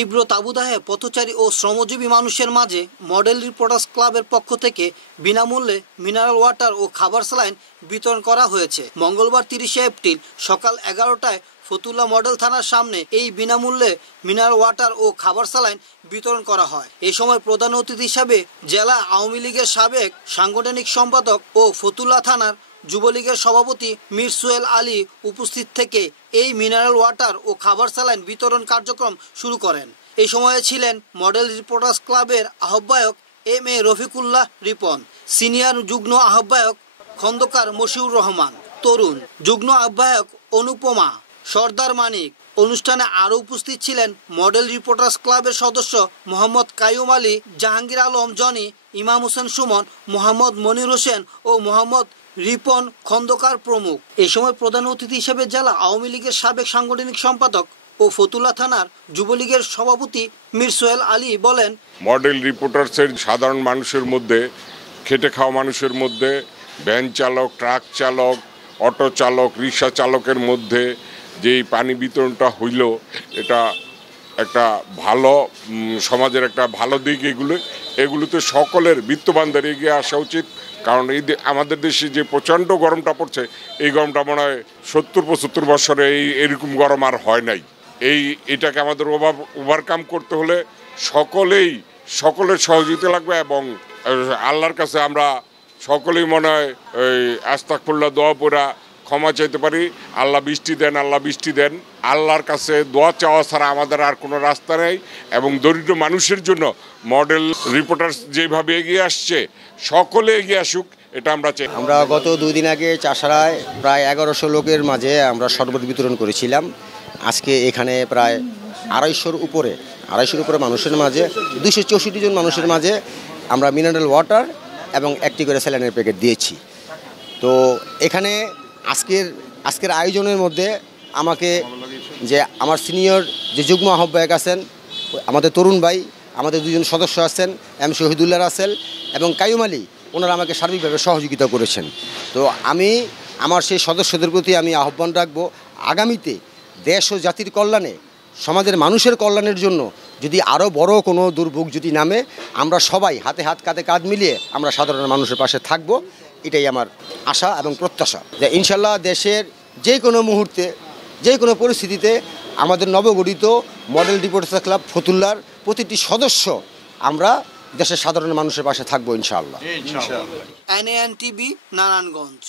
তীব্র তাবুদাহে পথচারী ও শ্রমজীবী মানুষের মাঝে মডেল রিপোর্টার্স ক্লাবের পক্ষ থেকে বিনামূল্যে মিনারেল ওয়াটার ও খাবার স্যালাইন বিতরণ করা হয়েছে। মঙ্গলবার 30শে এপ্রিল সকাল 11টায় ফতুল্লা মডেল থানার সামনে এই বিনামূল্যে মিনারেল ওয়াটার ও খাবার স্যালাইন বিতরণ করা হয়। এই সময় প্রধান অতিথি হিসাবে জেলা আওয়ামী লীগের সাবেক সাংগঠনিক সম্পাদক ও ফতুল্লা থানার যুবলীগের সভাপতি মীর সোহেল আলী উপস্থিত থেকে এই মিনারেল ওয়াটার ও খাবার স্যালাইন বিতরণ কার্যক্রম শুরু করেন। এই সময়ে ছিলেন মডেল রিপোর্টার্স ক্লাবের আহ্বায়ক M A Rafiqullah Ripon, senior যুগ্ম আহ্বায়ক খন্দকার মশিউর রহমান, তরুণ যুগ্ম আহ্বায়ক অনুপমা, সর্দার মানিক। অনুষ্ঠানে আরও উপস্থিত ছিলেন মডেল রিপোর্টার্স ক্লাবের সদস্য মোহাম্মদ কাইয়ুম আলী, জাহাঙ্গীর আলম জনি, ইমাম হোসেন সুমন, মোহাম্মদ মনির হোসেন ও মোহাম্মদ রিপন খন্দকার প্রমুখ। এই সময় প্রধান অতিথি হিসেবে জেলা আওয়ামী লীগের সাবেক সাংগঠনিক সম্পাদক ও ফতুল্লা থানার যুবলীগের সভাপতি মীর সোহেল আলী বলেন, মডেল রিপোর্টার্সের সাধারণ মানুষের মধ্যে, খেটে খাওয়া মানুষের মধ্যে, ভ্যান চালক, ট্রাক চালক, অটো চালক, রিক্সা চালকের মধ্যে যেই পানি বিতরণটা হইল, এটা একটা ভালো সমাজের একটা ভালো দিক। এগুলোতে সকলের বিত্তবানদের এগিয়ে আসা উচিত, কারণ আমাদের দেশে যে প্রচণ্ড গরমটা পড়ছে, এই গরমটা মনে হয় 70-75 বছরে এরকম গরম আর হয় নাই। এটাকে আমাদের ওভারকাম করতে হলে সকলের সহযোগিতা লাগবে এবং আল্লাহর কাছে আমরা সকলেই মনে হয় আস্তাগফিরুল্লাহ দোয়া পড়া ক্ষমা চাইতে পারি। আল্লাহ বৃষ্টি দেন, আল্লাহ বৃষ্টি দেন। আল্লাহর কাছে দোয়া চাওয়া ছাড়া আমাদের আর কোনো রাস্তা নেই। এবং দরিদ্র মানুষের জন্য মডেল রিপোর্টার্স যেভাবে এগিয়ে আসছে, সকলে এগিয়ে আসুক, এটা আমরা চাই। আমরা গত 2 দিন আগে চাষারায় প্রায় 1100 লোকের মাঝে আমরা শরবত বিতরণ করেছিলাম। আজকে এখানে প্রায় 250-র উপরে মানুষের মাঝে, 264 জন মানুষের মাঝে আমরা মিনারেল ওয়াটার এবং একটি করে স্যালাইনের প্যাকেট দিয়েছি। তো এখানে আজকের আয়োজনের মধ্যে আমাকে যে আমার সিনিয়র যে যুগ্ম আহ্বায়ক আছেন, আমাদের তরুণ ভাই, আমাদের 2 জন সদস্য আছেন, এম শহীদুল্লাহ রাসেল এবং কাইয়ুম আলী, ওনারা আমাকে সার্বিকভাবে সহযোগিতা করেছেন। তো আমার সেই সদস্যদের প্রতি আমি আহ্বান রাখবো, আগামীতে দেশ ও জাতির কল্যাণে, সমাজের মানুষের কল্যাণের জন্য যদি আরও বড় কোনো দুর্ভোগ যদি নামে, আমরা সবাই হাতে হাত কাঁধে কাঁধ মিলিয়ে আমরা সাধারণ মানুষের পাশে থাকব। এটাই আমার আশা এবং প্রত্যাশা যে ইনশাল্লাহ দেশের যে কোনো মুহূর্তে, যে কোনো পরিস্থিতিতে আমাদের নবগঠিত মডেল রিপোর্টার্স ক্লাব ফতুল্লার প্রতিটি সদস্য আমরা দেশের সাধারণ মানুষের পাশে থাকবো ইনশাআল্লাহ। NAN TV, Narayanganj.